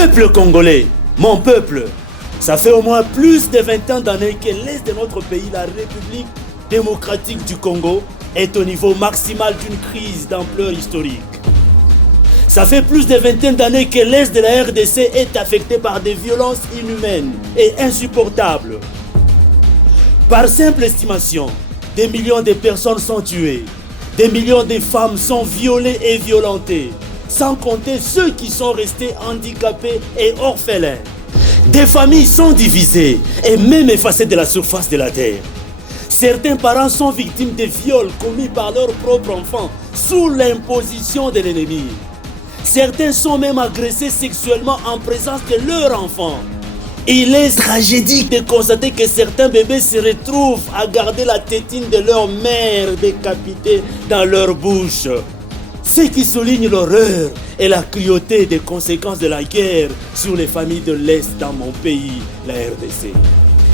Peuple congolais, mon peuple, ça fait au moins plus de 20 ans d'années que l'Est de notre pays, la République démocratique du Congo, est au niveau maximal d'une crise d'ampleur historique. Ça fait plus de vingtaine d'années que l'Est de la RDC est affecté par des violences inhumaines et insupportables. Par simple estimation, des millions de personnes sont tuées, des millions de femmes sont violées et violentées, sans compter ceux qui sont restés handicapés et orphelins. Des familles sont divisées et même effacées de la surface de la terre. Certains parents sont victimes de viols commis par leurs propres enfants sous l'imposition de l'ennemi. Certains sont même agressés sexuellement en présence de leurs enfants. Il est tragique de constater que certains bébés se retrouvent à garder la tétine de leur mère décapitée dans leur bouche. Ce qui souligne l'horreur et la cruauté des conséquences de la guerre sur les familles de l'Est dans mon pays, la RDC.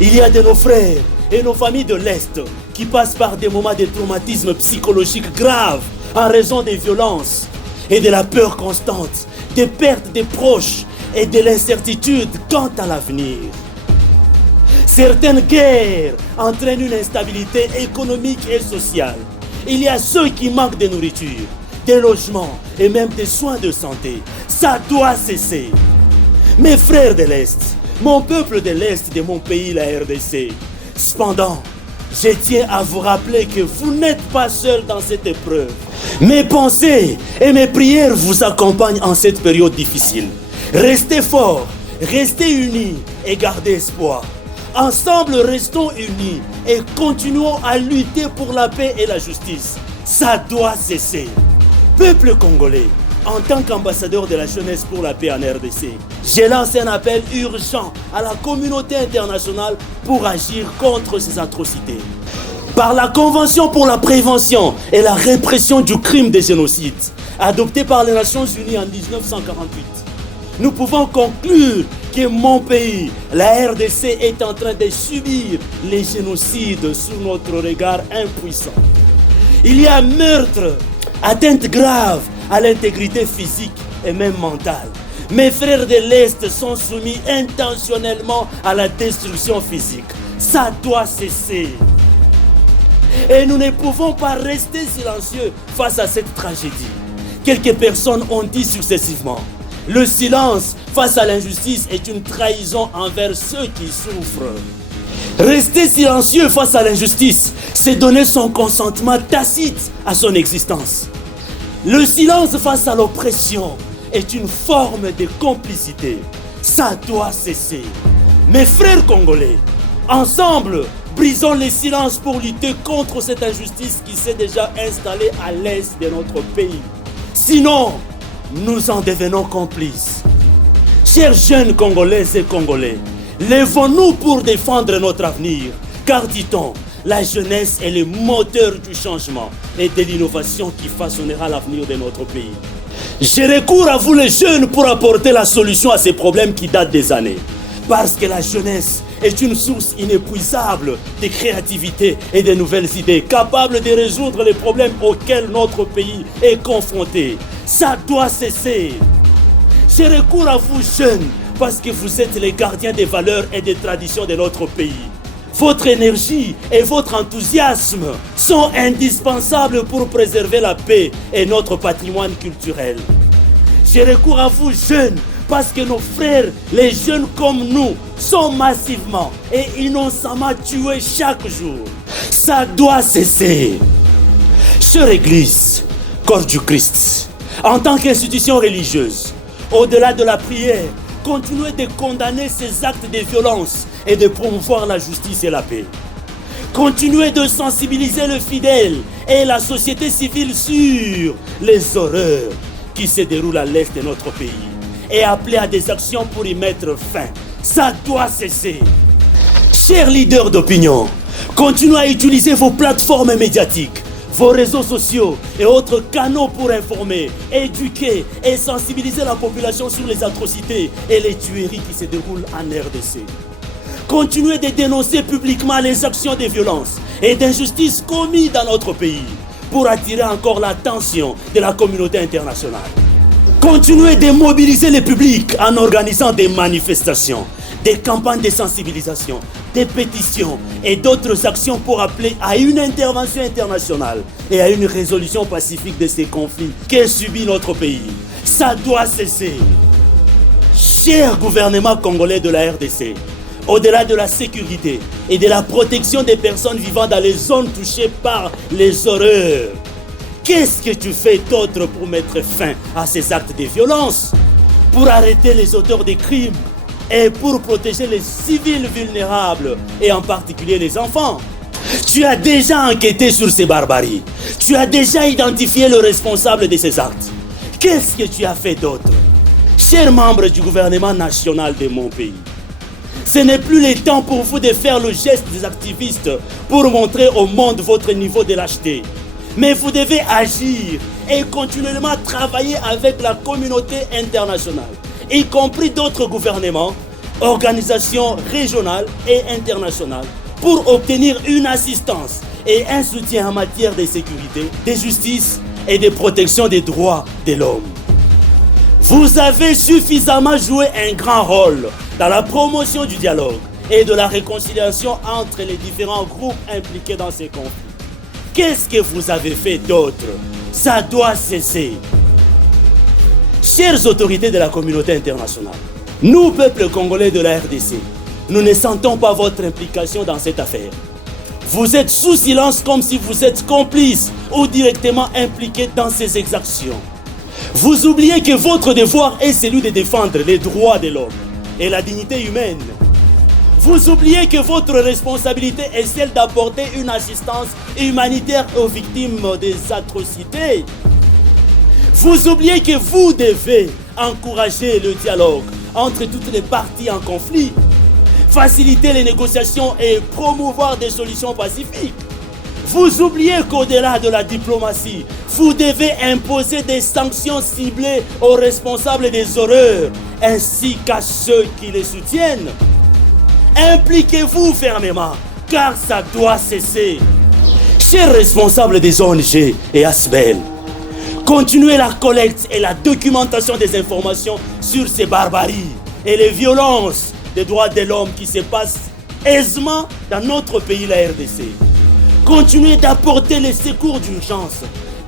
Il y a de nos frères et nos familles de l'Est qui passent par des moments de traumatisme psychologique grave en raison des violences et de la peur constante, des pertes des proches et de l'incertitude quant à l'avenir. Certaines guerres entraînent une instabilité économique et sociale. Il y a ceux qui manquent de nourriture, des logements et même des soins de santé. Ça doit cesser. Mes frères de l'Est, mon peuple de l'Est de mon pays, la RDC. Cependant, je tiens à vous rappeler que vous n'êtes pas seuls dans cette épreuve. Mes pensées et mes prières vous accompagnent en cette période difficile. Restez forts, restez unis et gardez espoir. Ensemble, restons unis et continuons à lutter pour la paix et la justice. Ça doit cesser. Peuple congolais, en tant qu'ambassadeur de la jeunesse pour la paix en RDC, j'ai lancé un appel urgent à la communauté internationale pour agir contre ces atrocités. Par la Convention pour la prévention et la répression du crime de génocide, adoptée par les Nations Unies en 1948, nous pouvons conclure que mon pays, la RDC, est en train de subir les génocides sous notre regard impuissant. Il y a meurtre, atteinte grave à l'intégrité physique et même mentale. Mes frères de l'Est sont soumis intentionnellement à la destruction physique. Ça doit cesser. Et nous ne pouvons pas rester silencieux face à cette tragédie. Quelques personnes ont dit successivement: le silence face à l'injustice est une trahison envers ceux qui souffrent. Rester silencieux face à l'injustice, c'est donner son consentement tacite à son existence. Le silence face à l'oppression est une forme de complicité. Ça doit cesser. Mes frères congolais, ensemble, brisons les silences pour lutter contre cette injustice qui s'est déjà installée à l'est de notre pays. Sinon, nous en devenons complices. Chers jeunes Congolaises et Congolais, lèvons-nous pour défendre notre avenir, car dit-on, la jeunesse est le moteur du changement et de l'innovation qui façonnera l'avenir de notre pays. Je recours à vous les jeunes pour apporter la solution à ces problèmes qui datent des années. Parce que la jeunesse est une source inépuisable de créativité et de nouvelles idées, capables de résoudre les problèmes auxquels notre pays est confronté. Ça doit cesser. Je recours à vous jeunes parce que vous êtes les gardiens des valeurs et des traditions de notre pays. Votre énergie et votre enthousiasme sont indispensables pour préserver la paix et notre patrimoine culturel. Je recours à vous jeunes parce que nos frères, les jeunes comme nous, sont massivement et innocemment tués chaque jour. Ça doit cesser. Chère Église, corps du Christ, en tant qu'institution religieuse, au-delà de la prière, continuez de condamner ces actes de violence et de promouvoir la justice et la paix. Continuez de sensibiliser le fidèle et la société civile sur les horreurs qui se déroulent à l'est de notre pays et appelez à des actions pour y mettre fin. Ça doit cesser. Chers leaders d'opinion, continuez à utiliser vos plateformes médiatiques, vos réseaux sociaux et autres canaux pour informer, éduquer et sensibiliser la population sur les atrocités et les tueries qui se déroulent en RDC. Continuez de dénoncer publiquement les actions de violence et d'injustice commises dans notre pays pour attirer encore l'attention de la communauté internationale. Continuez de mobiliser le public en organisant des manifestations, des campagnes de sensibilisation, des pétitions et d'autres actions pour appeler à une intervention internationale et à une résolution pacifique de ces conflits que subit notre pays. Ça doit cesser. Cher gouvernement congolais de la RDC, au-delà de la sécurité et de la protection des personnes vivant dans les zones touchées par les horreurs, qu'est-ce que tu fais d'autre pour mettre fin à ces actes de violence, pour arrêter les auteurs des crimes et pour protéger les civils vulnérables et en particulier les enfants? Tu as déjà enquêté sur ces barbaries. Tu as déjà identifié le responsable de ces actes. Qu'est-ce que tu as fait d'autre? Chers membres du gouvernement national de mon pays, ce n'est plus le temps pour vous de faire le geste des activistes pour montrer au monde votre niveau de lâcheté. Mais vous devez agir et continuellement travailler avec la communauté internationale, y compris d'autres gouvernements, organisations régionales et internationales, pour obtenir une assistance et un soutien en matière de sécurité, de justice et de protection des droits de l'homme. Vous avez suffisamment joué un grand rôle dans la promotion du dialogue et de la réconciliation entre les différents groupes impliqués dans ces conflits. Qu'est-ce que vous avez fait d'autre? Ça doit cesser. Chères autorités de la communauté internationale, nous, peuple congolais de la RDC, nous ne sentons pas votre implication dans cette affaire. Vous êtes sous silence comme si vous êtes complice ou directement impliqué dans ces exactions. Vous oubliez que votre devoir est celui de défendre les droits de l'homme et la dignité humaine. Vous oubliez que votre responsabilité est celle d'apporter une assistance humanitaire aux victimes des atrocités. Vous oubliez que vous devez encourager le dialogue entre toutes les parties en conflit, faciliter les négociations et promouvoir des solutions pacifiques. Vous oubliez qu'au-delà de la diplomatie, vous devez imposer des sanctions ciblées aux responsables des horreurs, ainsi qu'à ceux qui les soutiennent. Impliquez-vous fermement, car ça doit cesser. Chers responsables des ONG et ASBEL, continuez la collecte et la documentation des informations sur ces barbaries et les violences des droits de l'homme qui se passent aisément dans notre pays, la RDC. Continuez d'apporter les secours d'urgence,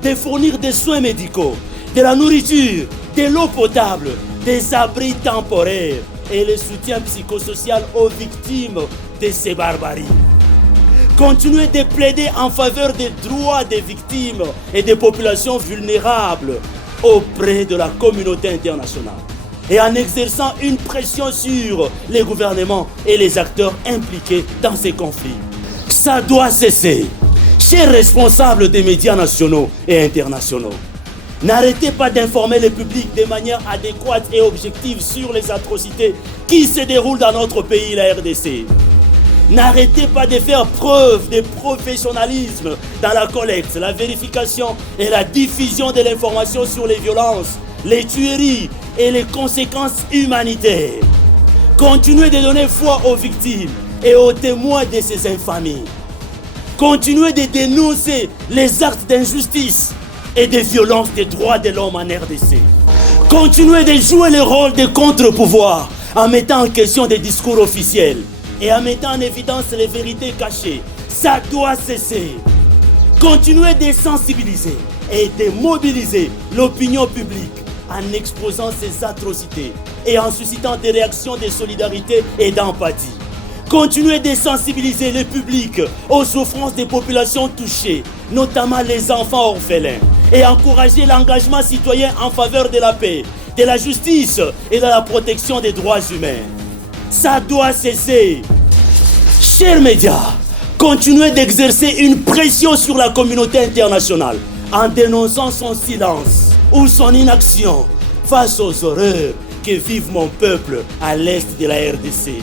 de fournir des soins médicaux, de la nourriture, de l'eau potable, des abris temporaires et le soutien psychosocial aux victimes de ces barbaries. Continuez de plaider en faveur des droits des victimes et des populations vulnérables auprès de la communauté internationale et en exerçant une pression sur les gouvernements et les acteurs impliqués dans ces conflits. Ça doit cesser. Chers responsables des médias nationaux et internationaux, n'arrêtez pas d'informer le public de manière adéquate et objective sur les atrocités qui se déroulent dans notre pays, la RDC. N'arrêtez pas de faire preuve de professionnalisme dans la collecte, la vérification et la diffusion de l'information sur les violences, les tueries et les conséquences humanitaires. Continuez de donner foi aux victimes et aux témoins de ces infamies. Continuez de dénoncer les actes d'injustice et de violence des droits de l'homme en RDC. Continuez de jouer le rôle de contre-pouvoir en mettant en question des discours officiels et en mettant en évidence les vérités cachées. Ça doit cesser. Continuez de sensibiliser et de mobiliser l'opinion publique en exposant ces atrocités et en suscitant des réactions de solidarité et d'empathie. Continuez de sensibiliser le public aux souffrances des populations touchées, notamment les enfants orphelins, et encourager l'engagement citoyen en faveur de la paix, de la justice et de la protection des droits humains. Ça doit cesser. Chers médias, continuez d'exercer une pression sur la communauté internationale en dénonçant son silence ou son inaction face aux horreurs que vive mon peuple à l'est de la RDC.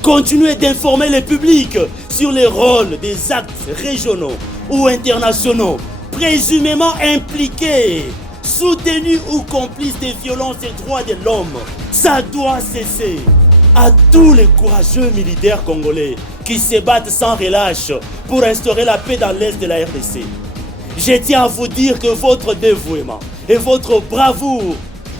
Continuez d'informer le public sur les rôles des actes régionaux ou internationaux présumément impliqués, soutenus ou complices des violences des droits de l'homme. Ça doit cesser. À tous les courageux militaires congolais qui se battent sans relâche pour instaurer la paix dans l'est de la RDC, je tiens à vous dire que votre dévouement et votre bravoure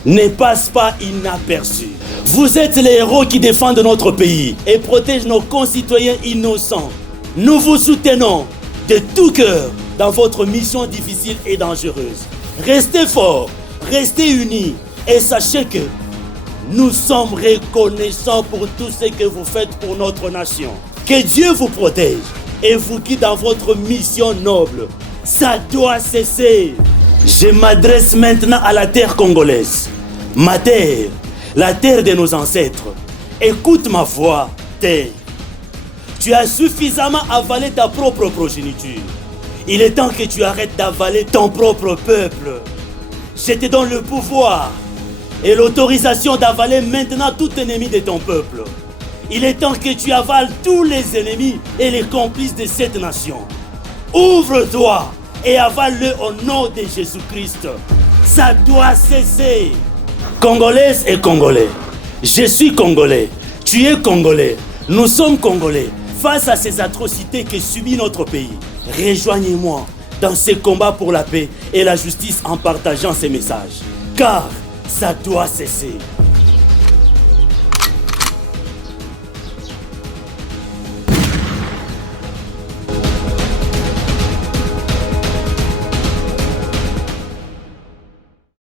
ne passe pas inaperçu. Vous êtes les héros qui défendent notre pays et protègent nos concitoyens innocents. Nous vous soutenons de tout cœur dans votre mission difficile et dangereuse. Restez forts, restez unis et sachez que nous sommes reconnaissants pour tout ce que vous faites pour notre nation. Que Dieu vous protège et vous guide dans votre mission noble. Ça doit cesser. Je m'adresse maintenant à la terre congolaise. Ma terre, la terre de nos ancêtres. Écoute ma voix, terre. Tu as suffisamment avalé ta propre progéniture. Il est temps que tu arrêtes d'avaler ton propre peuple. Je te donne le pouvoir et l'autorisation d'avaler maintenant tout ennemi de ton peuple. Il est temps que tu avales tous les ennemis et les complices de cette nation. Ouvre-toi et avale-le au nom de Jésus-Christ. Ça doit cesser. Congolaises et Congolais, je suis Congolais, tu es Congolais, nous sommes Congolais. Face à ces atrocités que subit notre pays, rejoignez-moi dans ce combat pour la paix et la justice en partageant ces messages. Car ça doit cesser.